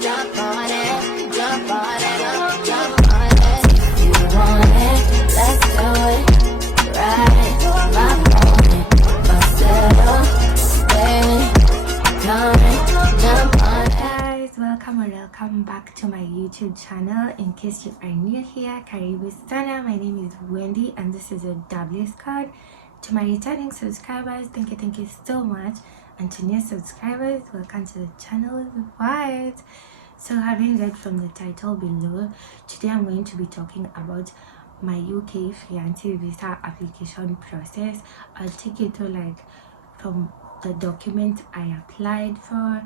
Jump on it, jump on it, jump on it. If you want it, let's do it. Right, my phone, Barcelona, stay, jump on it. Guys, welcome or welcome back to my YouTube channel. In case you are new here, karibu sana. My name is Wendy and this is a WS card. To my returning subscribers, thank you so much. And to new subscribers, welcome to the channel. What? So having read from the title below, today I'm going to be talking about my UK Fiancée Visa Application process. I'll take you through like from the documents I applied for,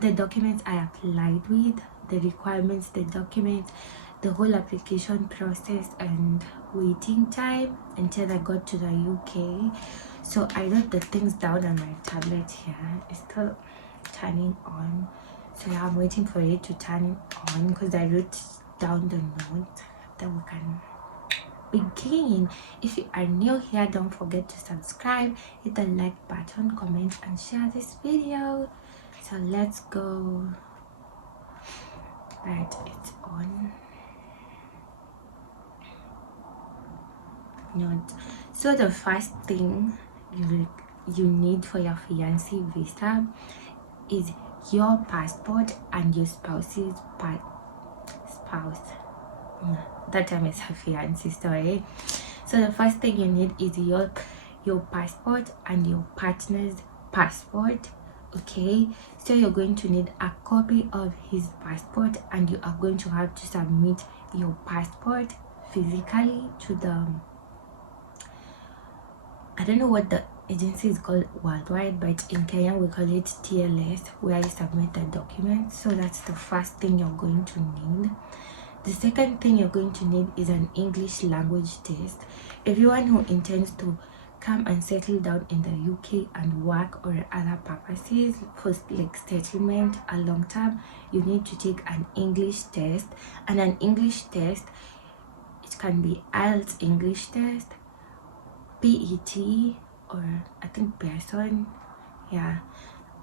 the documents I applied with, the requirements, the documents, the whole application process and waiting time until I got to the UK. So I wrote the things down on my tablet here. It's still turning on. So yeah, I'm waiting for it to turn on because I wrote down the notes. Then we can begin. If you are new here, don't forget to subscribe, hit the like button, comment and share this video. So let's go. Right, it's on. Note. So the first thing you need for your fiancé visa is your passport and your spouse's spouse. That time is her fiancé, sorry. So the first thing you need is your passport and your partner's passport. Okay, so you're going to need a copy of his passport and you are going to have to submit your passport physically to the, I don't know what the agency is called worldwide, but in Kenya we call it TLS, where you submit the documents. So that's the first thing you're going to need. The second thing you're going to need is an English language test. Everyone who intends to come and settle down in the UK and work or other purposes for like settlement a long term, you need to take an English test. And an English test, it can be IELTS English test, PET, or I think Pearson. Yeah,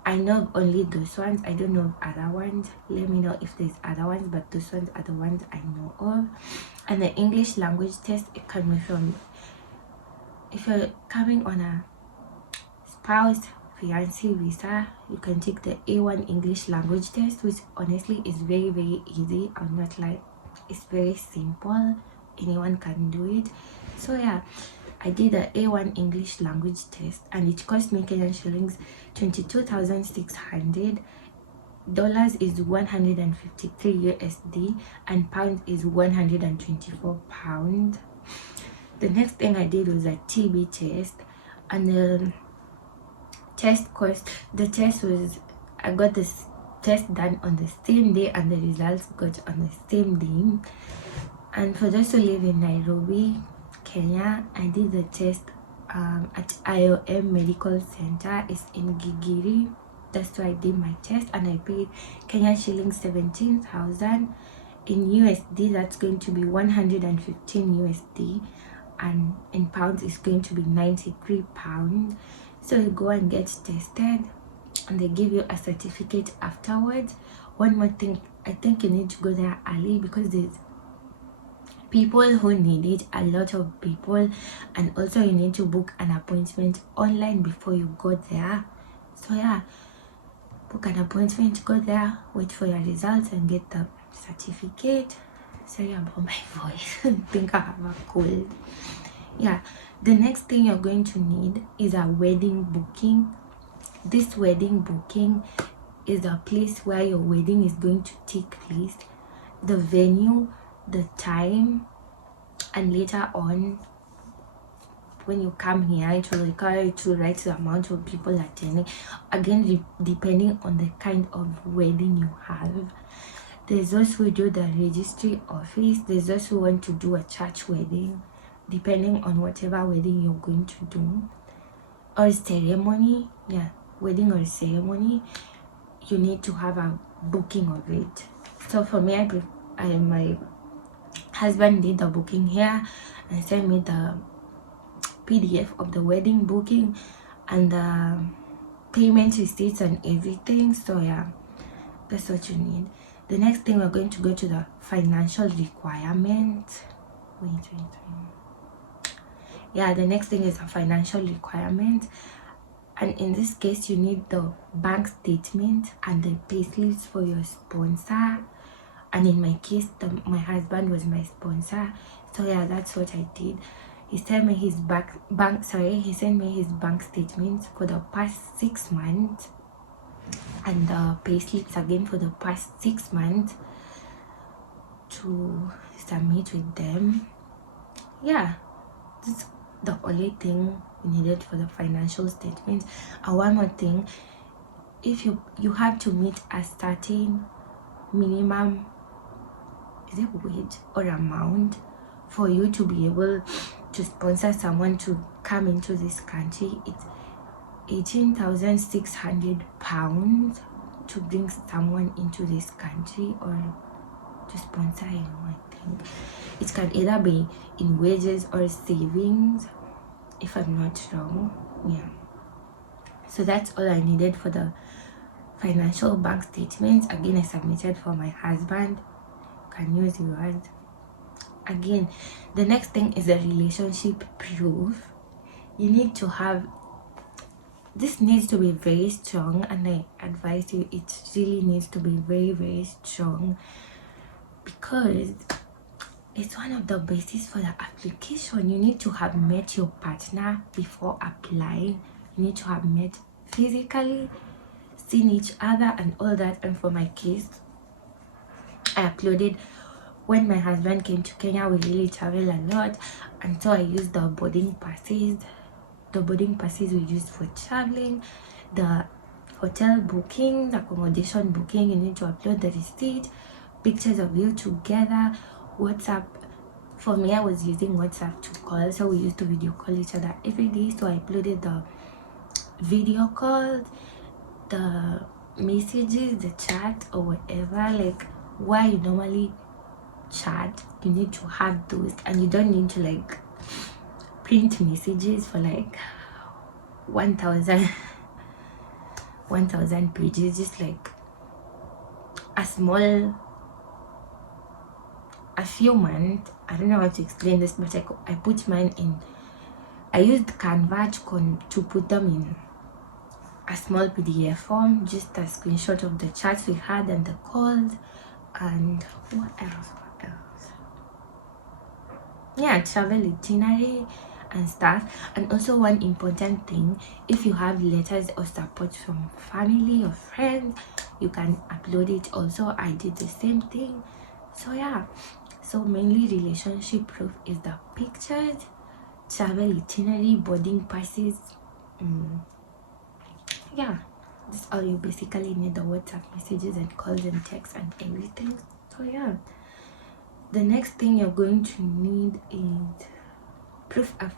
I know only those ones. I don't know other ones. Let me know if there's other ones, but those ones are the ones I know of. And the English language test, it can be from, if you're coming on a spouse fiancé visa, you can take the A1 English language test, which honestly is very easy. I'm not like, it's very simple, anyone can do it. So yeah, I did the A1 English language test and it cost me Kenyan shillings 22,600. Dollars is 153 USD and pounds is 124 pounds. The next thing I did was a TB test, and the test cost, the test was, I got this test done on the same day and the results got on the same day. And for those who live in Nairobi, Kenya, I did the test at IOM Medical Center. It's in Gigiri. That's where I did my test and I paid Kenyan shillings 17,000. In USD that's going to be 115 USD, and in pounds it's going to be 93 pounds. So you go and get tested and they give you a certificate afterwards. One more thing, I think you need to go there early because there's people who need it, a lot of people, and also you need to book an appointment online before you go there. So yeah, book an appointment, go there, wait for your results and get the certificate. Sorry about my voice. I think I have a cold. Yeah, the next thing you're going to need is a wedding booking. This wedding booking is a place where your wedding is going to take place, the venue, the time, and later on when you come here it will require you to write the amount of people attending, again depending on the kind of wedding you have. There's those who do the registry office, there's those who want to do a church wedding, depending on whatever wedding you're going to do, or ceremony. Yeah, wedding or ceremony, you need to have a booking of it. So for me, my husband did the booking here and sent me the PDF of the wedding booking and the payment receipts and everything. So yeah, that's what you need. The next thing, we're going to go to the financial requirement. Wait. Yeah, the next thing is a financial requirement, and in this case you need the bank statement and the payslips for your sponsor. And in my case, my husband was my sponsor, so yeah, that's what I did. He sent me his he sent me his bank statements for the past 6 months and the payslips again for the past 6 months to submit with them. Yeah, that's the only thing we needed for the financial statement. And one more thing, if you have to meet a certain minimum, is it wage or amount, for you to be able to sponsor someone to come into this country. It's 18,600 pounds to bring someone into this country, or to sponsor him. I think it can either be in wages or savings, if I'm not wrong. Yeah, so that's all I needed for the financial bank statements. Again, I submitted for my husband. You can use yours. Again, the next thing is a relationship proof. You need to have, this needs to be very strong, and I advise you, it really needs to be very, very strong, because it's one of the bases for the application. You need to have met your partner before applying. You need to have met physically, seen each other and all that. And for my case, I uploaded when my husband came to Kenya. We really travel a lot, and so I used the boarding passes. The boarding passes we used for traveling, the hotel booking, the accommodation booking. You need to upload the receipt, pictures of you together, WhatsApp. For me, I was using WhatsApp to call, so we used to video call each other every day. So I uploaded the video calls, the messages, the chat, or whatever, like why you normally chat. You need to have those, and you don't need to like print messages for like 1,000 pages. Just like a few months. I don't know how to explain this, but I put mine in, I used Canva to put them in a small PDF form, just a screenshot of the chats we had and the calls, and what else, yeah, travel itinerary and stuff. And also, one important thing, if you have letters or support from family or friends, you can upload it also. I did the same thing. So yeah, so mainly relationship proof is the pictures, travel itinerary, boarding passes. Yeah, that's all you basically need, the WhatsApp messages and calls and texts and everything. So yeah, the next thing you're going to need is proof of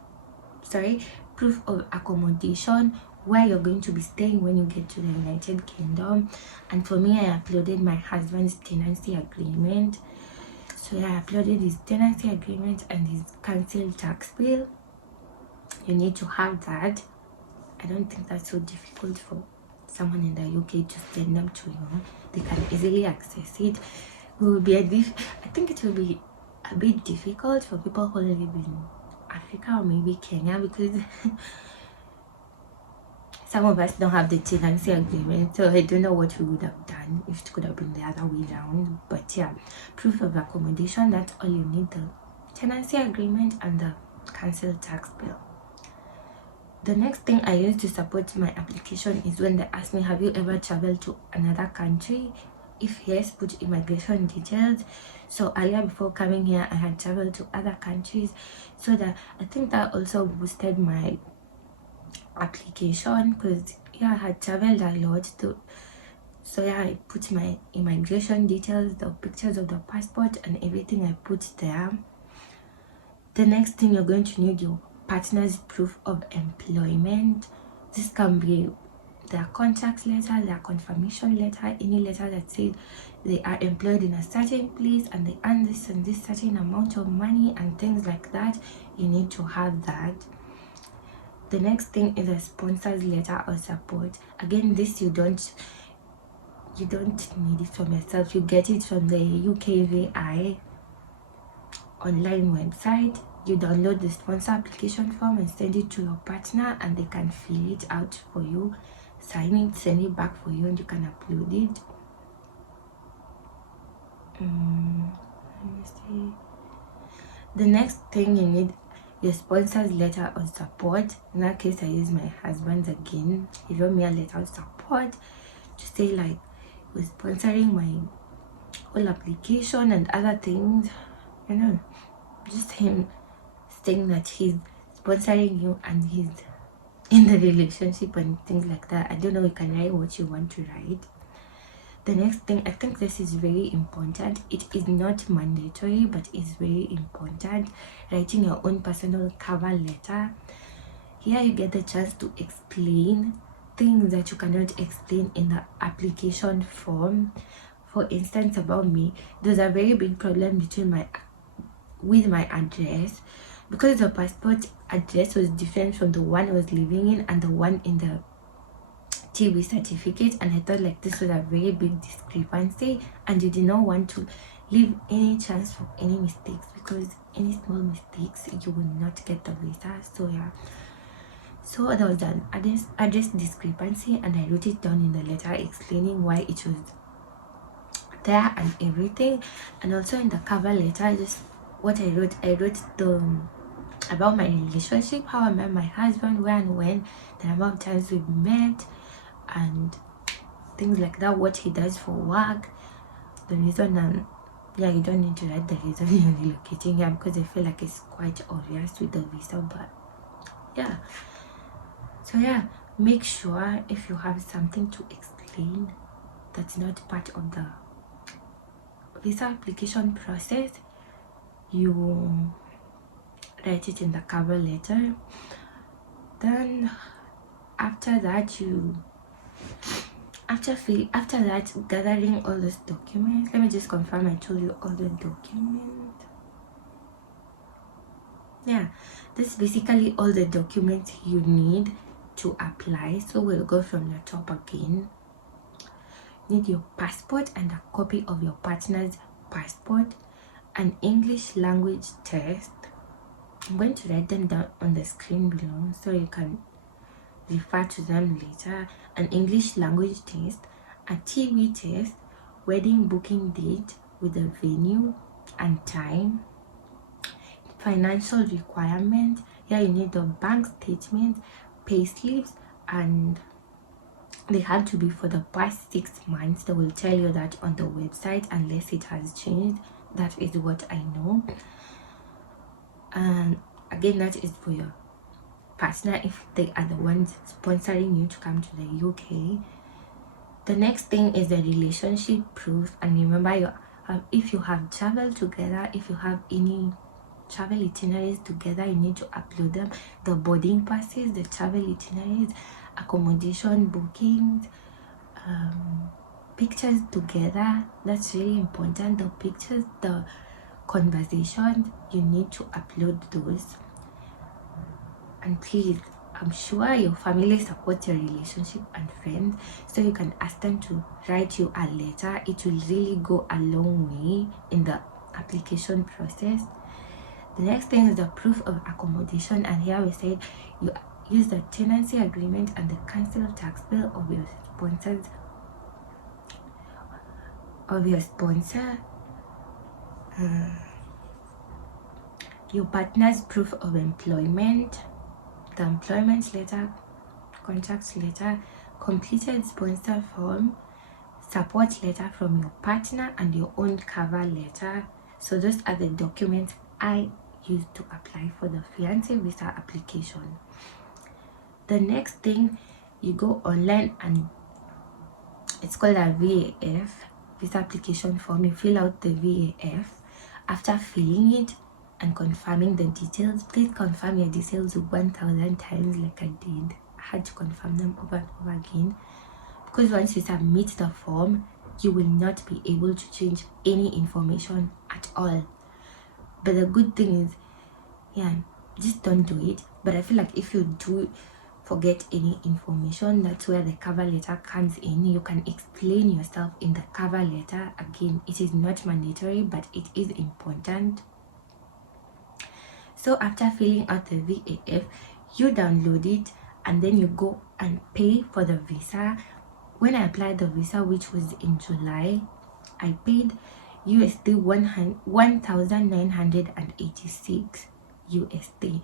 accommodation, where you're going to be staying when you get to the United Kingdom. And for me, I uploaded my husband's tenancy agreement. So yeah, I uploaded his tenancy agreement and his council tax bill. You need to have that. I don't think that's so difficult for someone in the UK to send them to you. They can easily access it. I think it will be a bit difficult for people who live in Africa or maybe Kenya, because some of us don't have the tenancy agreement. So I don't know what we would have done if it could have been the other way around. But yeah, proof of accommodation, that's all you need, the tenancy agreement and the council tax bill. The next thing I used to support my application is when they ask me, have you ever traveled to another country? If yes, put immigration details. So earlier, before coming here, I had traveled to other countries, so that I think that also boosted my application, because yeah, I had traveled a lot too. So yeah, I put my immigration details, the pictures of the passport and everything I put there. The next thing, you're going to need your partner's proof of employment. This can be their contract letter, their confirmation letter, any letter that says they are employed in a certain place and they earn this and this certain amount of money and things like that. You need to have that. The next thing is a sponsor's letter or support. Again, this you don't you don't need it from yourself. You get it from the UKVI online website. You download the sponsor application form and send it to your partner, and they can fill it out for you, sign it, send it back for you, and you can upload it. Let me see. The next thing you need, your sponsor's letter of support. In that case, I use my husband's again. He wrote me a letter of support to say like he was sponsoring my whole application and other things, you know, just him saying that he's sponsoring you and he's in the relationship and things like that. I don't know, you can write what you want to write. The next thing, I think this is very important. It is not mandatory, but it's very important. Writing your own personal cover letter. Here you get the chance to explain things that you cannot explain in the application form. For instance, about me, there's a very big problem with my address, because the passport address was different from the one I was living in and the one in the TB certificate, and I thought like this was a very big discrepancy, and you did not want to leave any chance for any mistakes, because any small mistakes you will not get the visa. So yeah, so there was an address discrepancy, and I wrote it down in the letter explaining why it was there and everything. And also in the cover letter, just what I wrote the about my relationship, how I met my husband, where and when, the number of times we've met, and things like that, what he does for work, the reason. And yeah, you don't need to write the reason you're relocating here, because I feel like it's quite obvious with the visa. But yeah, so yeah, make sure if you have something to explain that's not part of the visa application process, you write it in the cover letter. Then after that, gathering all those documents. Let me just confirm I told you all the documents. Yeah, this is basically all the documents you need to apply. So we'll go from the top again. You need your passport and a copy of your partner's passport, an English language test. I'm going to write them down on the screen below so you can refer to them later. An English language test, a TV test, wedding booking date with the venue and time, financial requirement. Here you need the bank statement, pay slips, and they have to be for the past 6 months. They will tell you that on the website unless it has changed. That is what I know. And again, that is for your partner if they are the ones sponsoring you to come to the UK. The next thing is the relationship proof. And remember, if you have traveled together, if you have any travel itineraries together, you need to upload them. The boarding passes, the travel itineraries, accommodation bookings, pictures together. That's really important. The pictures, the conversations, you need to upload those. And please, I'm sure your family supports your relationship and friends, so you can ask them to write you a letter. It will really go a long way in the application process. The next thing is the proof of accommodation, and here we said you use the tenancy agreement and the council tax bill of your sponsor, your partner's proof of employment, the employment letter, contract letter, completed sponsor form, support letter from your partner, and your own cover letter. So those are the documents I used to apply for the fiancé visa application. The next thing, you go online and it's called a VAF, visa application form. You fill out the VAF. After filling it and confirming the details, please confirm your details 1,000 times like I did. I had to confirm them over and over again, because once you submit the form, you will not be able to change any information at all. But the good thing is, yeah, just don't do it. But I feel like if you do, forget any information. That's where the cover letter comes in. You can explain yourself in the cover letter. Again, it is not mandatory, but it is important. So after filling out the VAF, you download it and then you go and pay for the visa. When I applied the visa, which was in July, I paid USD 1,986 USD.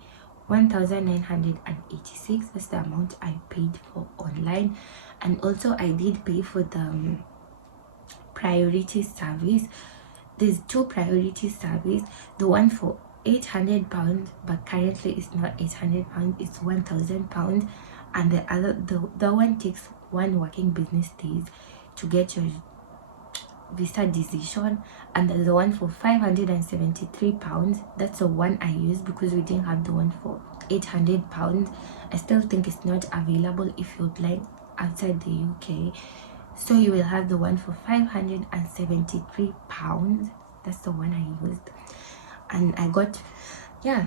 1,986 was the amount I paid for online. And also I did pay for the priority service. There's two priority service, the one for £800, but currently it's not £800, it's £1,000, and the other, the one takes 1 working business days to get your visa decision. And there's the one for £573. That's the one I used because we didn't have the one for £800. I still think it's not available if you apply outside the UK. So you will have the one for £573. That's the one I used, and I got, yeah.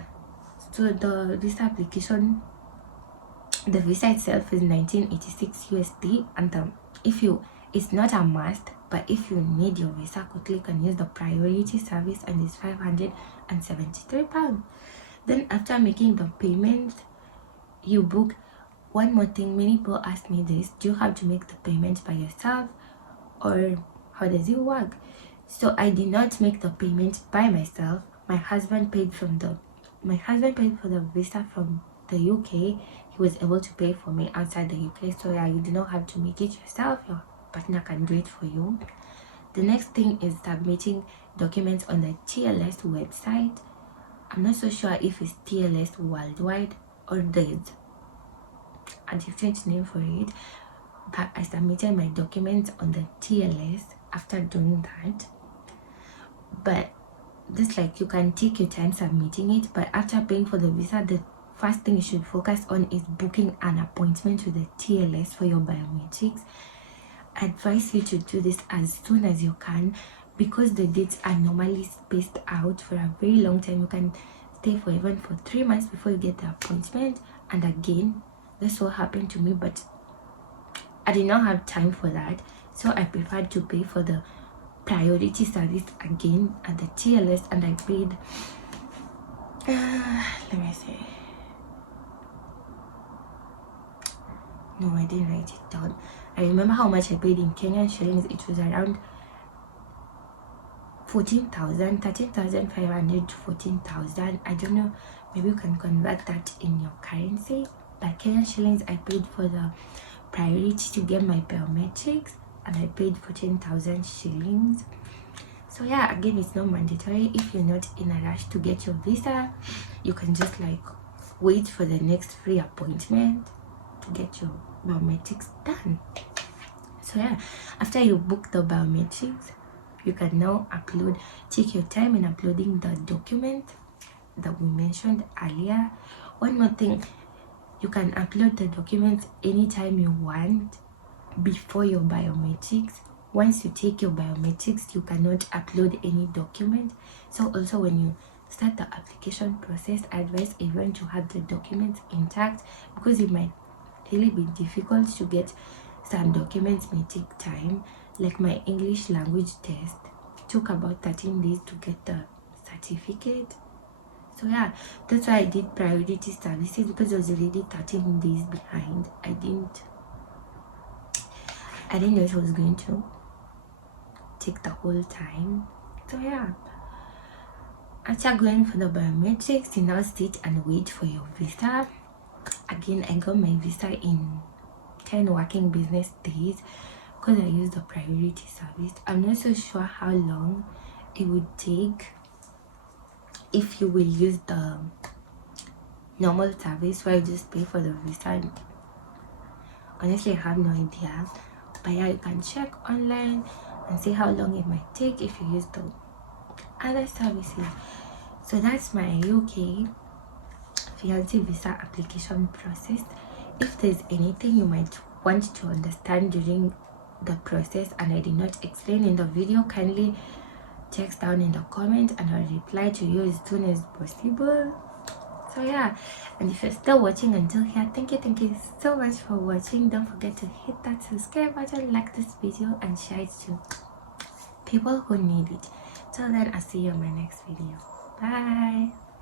So the visa application, the visa itself is 1986 USD, and it's not a must, but if you need your visa quickly, you can use the priority service, and it's £573. Then after making the payment, you book. One more thing, many people ask me this: do you have to make the payment by yourself, or how does it work? So I did not make the payment by myself. My husband paid for the visa from the UK. He was able to pay for me outside the UK. So yeah, you do not have to make it yourself. Your partner can do it for you. The next thing is submitting documents on the TLS website. I'm not so sure if it's TLS worldwide or there's a different name for it, but I submitted my documents on the TLS after doing that. But this, like, you can take your time submitting it, but after paying for the visa, the first thing you should focus on is booking an appointment with the TLS for your biometrics. I advise you to do this as soon as you can, because the dates are normally spaced out for a very long time. You can stay for even for 3 months before you get the appointment. And again, that's what happened to me, but I did not have time for that, so I preferred to pay for the priority service again at the TLS, and I paid let me see, no, I didn't write it down. I remember how much I paid in Kenyan shillings. It was around 13,500 to 14,000. I don't know, maybe you can convert that in your currency. But Kenyan shillings, I paid for the priority to get my biometrics, and I paid 14,000 shillings. So yeah, again, it's not mandatory. If you're not in a rush to get your visa, you can just like wait for the next free appointment to get your biometrics done. So yeah, after you book the biometrics, you can now take your time in uploading the document that we mentioned earlier. One more thing, you can upload the documents anytime you want before your biometrics. Once you take your biometrics, you cannot upload any document. So also when you start the application process, I advise everyone to have the documents intact, because it might really be difficult to get some documents. May take time. Like my English language test took about 13 days to get the certificate. So yeah, that's why I did priority services, because I was already 13 days behind. I didn't know it was going to take the whole time. So yeah, after going for the biometrics, you now sit and wait for your visa. Again, I got my visa in 10 working business days because I used the priority service. I'm not so sure how long it would take if you will use the normal service where you just pay for the visa. Honestly, I have no idea, but yeah, you can check online and see how long it might take if you use the other services. So that's my UK Fiancée Visa application process. If there's anything you might want to understand during the process and I did not explain in the video, kindly text down in the comment and I'll reply to you as soon as possible. So yeah, and if you're still watching until here, thank you so much for watching. Don't forget to hit that subscribe button, like this video, and share it to people who need it. Till then, I'll see you in my next video. Bye.